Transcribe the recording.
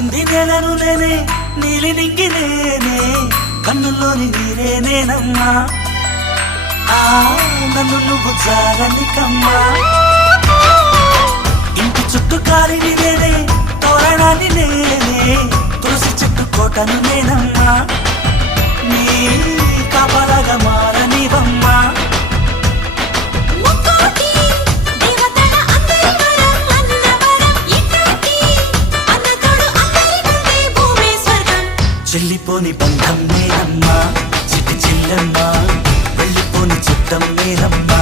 తాకింది నేలను నేనే నీలి నింగి నేనే కన్నుల్లోని నీరే నేనమ్మా నన్ను నువ్వు జారనికమ్మా ఇంటి చుట్టూ కాలిని నేనే తోరణాన్ని నేనే తులసి చెట్టు కోటను నేనమ్మా నీ కాపలాగా మారనివమ్మా చెల్లిపోని బంధం నేనమ్మా చిట్టి చెల్లెమ్మా వెళ్ళిపోని చిత్తం నేనమ్మా